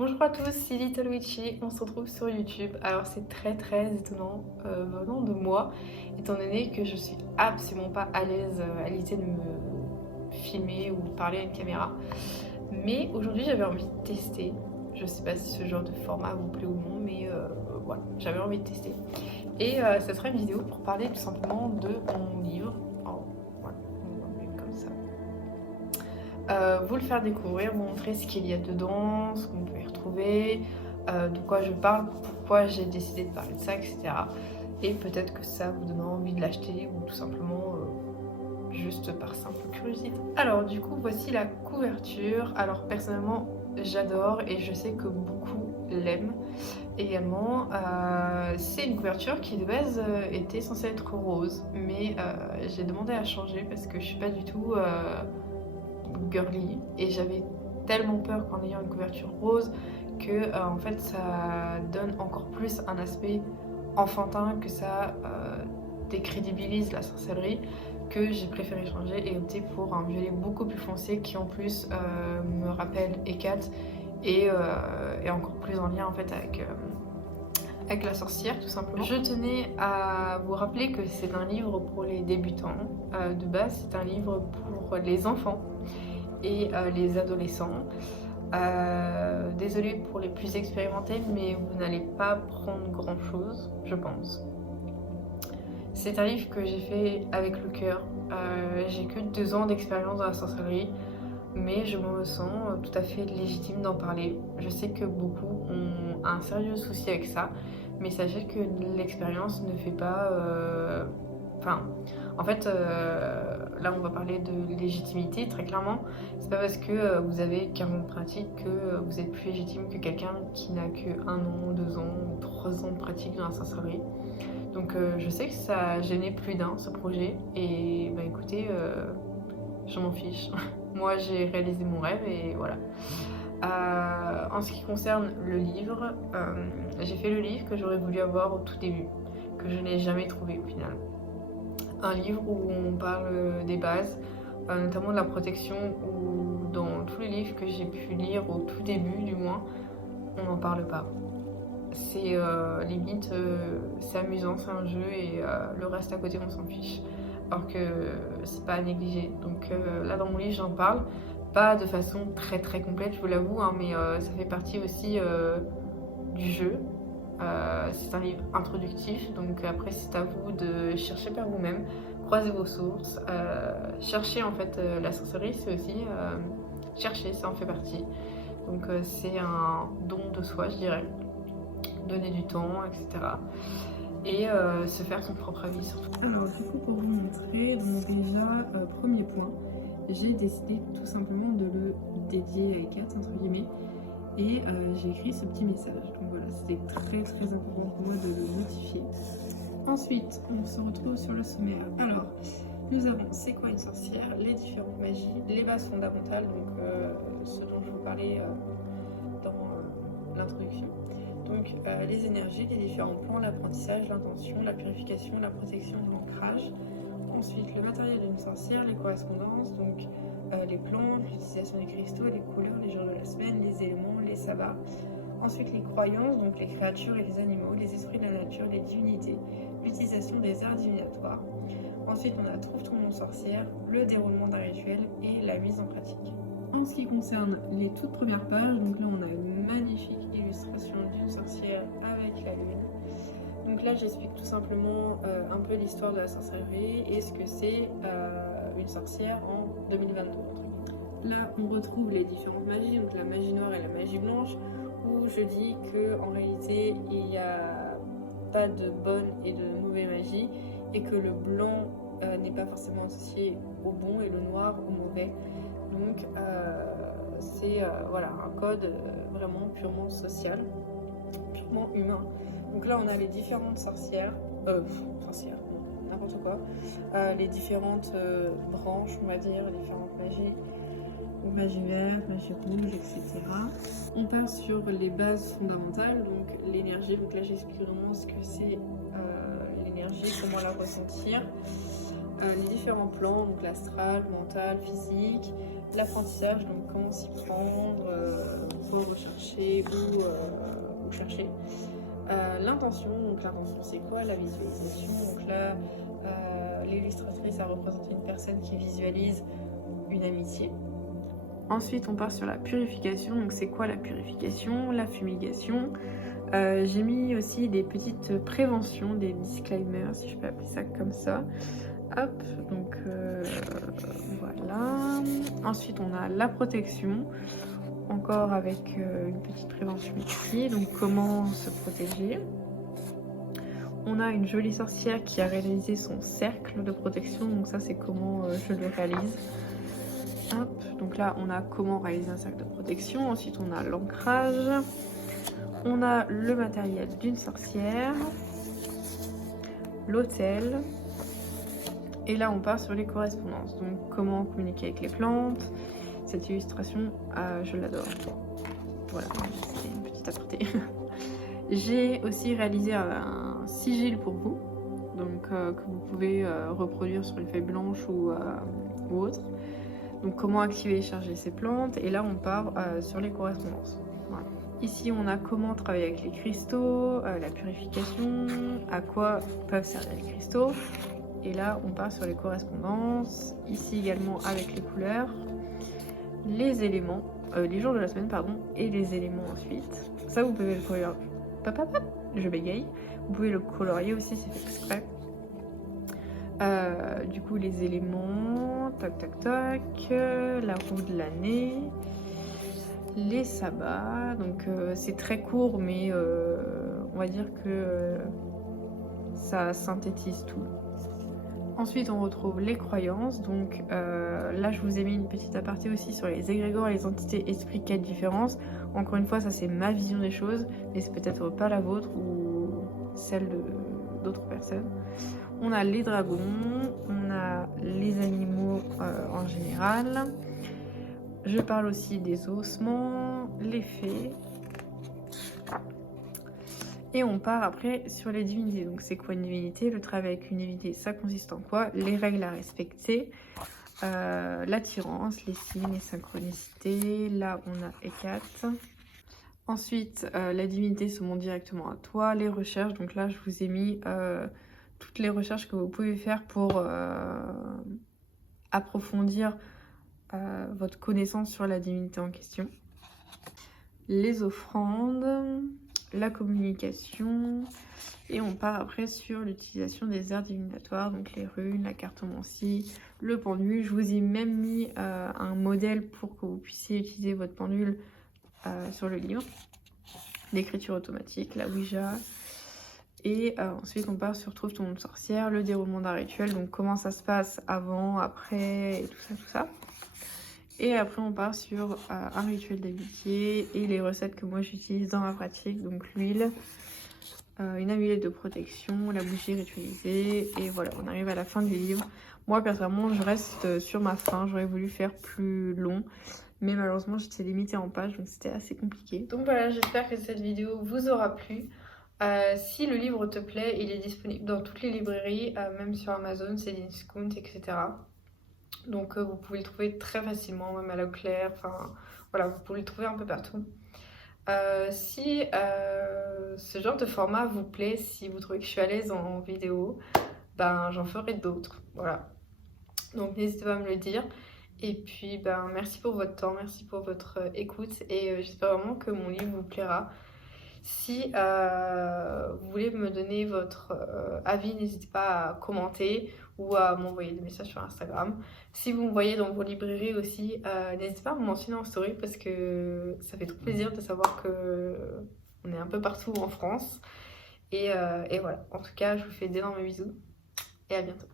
Bonjour à tous, c'est Little Witchy, on se retrouve sur YouTube. Alors c'est très étonnant venant de moi, étant donné que je suis absolument pas à l'aise à l'idée de me filmer ou de parler à une caméra. Mais aujourd'hui j'avais envie de tester, je sais pas si ce genre de format vous plaît ou non, mais voilà, j'avais envie de tester. Et ça sera une vidéo pour parler tout simplement de mon livre. Oh, voilà, on va mettre comme ça. Vous le faire découvrir, vous montrer ce qu'il y a dedans, ce qu'on peut y retrouver, de quoi je parle, pourquoi j'ai décidé de parler de ça, etc. Et peut-être que ça vous donnera envie de l'acheter ou tout simplement juste par simple curiosité. Alors du coup voici la couverture. Alors personnellement j'adore et je sais que beaucoup l'aiment également. C'est une couverture qui de base était censée être rose, mais j'ai demandé à changer parce que je suis pas du tout girly et j'avais tellement peur qu'en ayant une couverture rose que en fait ça donne encore plus un aspect enfantin, que ça décrédibilise la sorcellerie, que j'ai préféré changer et opter pour un violet beaucoup plus foncé qui en plus me rappelle Hécate et est encore plus en lien en fait avec la sorcière tout simplement. Je tenais à vous rappeler que c'est un livre pour les débutants. De base c'est un livre pour les enfants et les adolescents. Désolée pour les plus expérimentés, mais vous n'allez pas prendre grand chose, je pense. C'est un livre que j'ai fait avec le cœur. J'ai que 2 ans d'expérience dans la sorcellerie, mais je me sens tout à fait légitime d'en parler. Je sais que beaucoup ont un sérieux souci avec ça, mais sachez que l'expérience ne fait pas... Enfin, en fait, là on va parler de légitimité très clairement. C'est pas parce que vous avez 40 ans de pratique que vous êtes plus légitime que quelqu'un qui n'a que 1 an, 2 ans ou 3 ans de pratique dans la sorcellerie. Donc je sais que ça a gêné plus d'un ce projet et bah écoutez, je m'en fiche. Moi j'ai réalisé mon rêve et voilà. En ce qui concerne le livre, j'ai fait le livre que j'aurais voulu avoir au tout début, que je n'ai jamais trouvé au final. Un livre où on parle des bases, notamment de la protection, où dans tous les livres que j'ai pu lire au tout début du moins, on n'en parle pas. C'est limite, c'est amusant, c'est un jeu et le reste à côté on s'en fiche. Alors que c'est pas à négliger. Donc là dans mon livre j'en parle, pas de façon très complète je vous l'avoue, hein, mais ça fait partie aussi du jeu. C'est un livre introductif, donc après c'est à vous de chercher par vous-même, croiser vos sources, chercher en fait la sorcellerie, c'est aussi chercher, ça en fait partie. Donc c'est un don de soi je dirais, donner du temps, etc. Et se faire son propre avis surtout. Alors du coup pour vous montrer, donc déjà premier point, j'ai décidé tout simplement de le dédier à Hécate entre guillemets. Et j'ai écrit ce petit message. Donc voilà, c'était très important pour moi de le notifier. Ensuite, on se retrouve sur le sommaire. Alors, nous avons c'est quoi une sorcière, les différentes magies, les bases fondamentales, donc ce dont je vous parlais dans l'introduction. Donc les énergies, les différents plans, l'apprentissage, l'intention, la purification, la protection, l'ancrage. Ensuite, le matériel d'une sorcière, les correspondances, donc les plantes, l'utilisation des cristaux, les couleurs, les jours de la semaine, les éléments, les sabbats. Ensuite, les croyances, donc les créatures et les animaux, les esprits de la nature, les divinités, l'utilisation des arts divinatoires. Ensuite, on a Trouve ton nom sorcière, le déroulement d'un rituel et la mise en pratique. En ce qui concerne les toutes premières pages, donc là on a une magnifique illustration d'une sorcière avec la lune. Donc là j'explique tout simplement un peu l'histoire de la sorcellerie et ce que c'est une sorcière en 2022. Là on retrouve les différentes magies, donc la magie noire et la magie blanche, où je dis qu'en réalité il n'y a pas de bonne et de mauvaise magie et que le blanc n'est pas forcément associé au bon et le noir au mauvais. Donc c'est voilà, un code vraiment purement social, purement humain. Donc là on a les différentes sorcières, n'importe quoi, les différentes branches, on va dire, les différentes magies, magie verte, magie rouge, etc. On passe sur les bases fondamentales, donc l'énergie. Donc là j'explique vraiment ce que c'est l'énergie, comment la ressentir. Les différents plans, donc l'astral, mental, physique, l'apprentissage, donc comment s'y prendre, quoi rechercher ou chercher. L'intention, donc l'intention c'est quoi? La visualisation, donc là l'illustratrice a représenté une personne qui visualise une amitié. Ensuite on part sur la purification, donc c'est quoi la purification? La fumigation. J'ai mis aussi des petites préventions, des disclaimers si je peux appeler ça comme ça. Hop, donc voilà. Ensuite on a la protection, encore avec une petite prévention ici, donc comment se protéger. On a une jolie sorcière qui a réalisé son cercle de protection, donc ça c'est comment je le réalise. Hop, donc là on a comment réaliser un cercle de protection. Ensuite on a l'ancrage, on a le matériel d'une sorcière, l'autel, et là on part sur les correspondances, donc comment communiquer avec les plantes. Cette illustration, je l'adore. Voilà, c'est une petite aparté. J'ai aussi réalisé un sigil pour vous, donc que vous pouvez reproduire sur une feuille blanche ou autre. Donc comment activer et charger ces plantes, et là on part sur les correspondances. Voilà. Ici on a comment travailler avec les cristaux, la purification, à quoi peuvent servir les cristaux, et là on part sur les correspondances. Ici également avec les couleurs, les éléments, les jours de la semaine pardon, et les éléments ensuite. Ça vous pouvez le colorier, je bégaye, vous pouvez le colorier aussi, c'est fait exprès. Du coup les éléments, tac tac tac, la roue de l'année, les sabbats, donc c'est très court mais on va dire que ça synthétise tout. Ensuite on retrouve les croyances, donc là je vous ai mis une petite aparté aussi sur les égrégores et les entités esprits, quelle différence. Encore une fois ça c'est ma vision des choses, mais c'est peut-être pas la vôtre ou celle d'autres personnes. On a les dragons, on a les animaux en général. Je parle aussi des ossements, les fées. Et on part après sur les divinités. Donc c'est quoi une divinité? Le travail avec une divinité, ça consiste en quoi? Les règles à respecter, l'attirance, les signes, les synchronicités. Là on a Hécate. Ensuite la divinité se montre directement à toi. Les recherches, donc là je vous ai mis toutes les recherches que vous pouvez faire pour approfondir votre connaissance sur la divinité en question. Les offrandes, la communication, et on part après sur l'utilisation des airs divinatoires, donc les runes, la cartomancie, le pendule. Je vous ai même mis un modèle pour que vous puissiez utiliser votre pendule sur le livre. L'écriture automatique, la Ouija. Et ensuite on part sur Trouve ton nom de sorcière, le déroulement d'un rituel, donc comment ça se passe avant, après et tout ça. Et après on part sur un rituel d'amitié et les recettes que moi j'utilise dans ma pratique, donc l'huile, une amulette de protection, la bougie ritualisée, et voilà, on arrive à la fin du livre. Moi personnellement je reste sur ma fin, j'aurais voulu faire plus long, mais malheureusement j'étais limitée en pages, donc c'était assez compliqué. Donc voilà, j'espère que cette vidéo vous aura plu. Si le livre te plaît, il est disponible dans toutes les librairies, même sur Amazon, Cdiscount, etc. Donc vous pouvez le trouver très facilement, même à Leclerc, enfin voilà, vous pouvez le trouver un peu partout. Si ce genre de format vous plaît, si vous trouvez que je suis à l'aise en vidéo, ben j'en ferai d'autres, voilà. Donc n'hésitez pas à me le dire. Et puis ben merci pour votre temps, merci pour votre écoute, et j'espère vraiment que mon livre vous plaira. Si vous voulez me donner votre avis, n'hésitez pas à commenter ou à m'envoyer des messages sur Instagram. Si vous me voyez dans vos librairies aussi, n'hésitez pas à me mentionner en story, parce que ça fait trop plaisir de savoir que on est un peu partout en France. Et voilà, en tout cas je vous fais d'énormes bisous et à bientôt.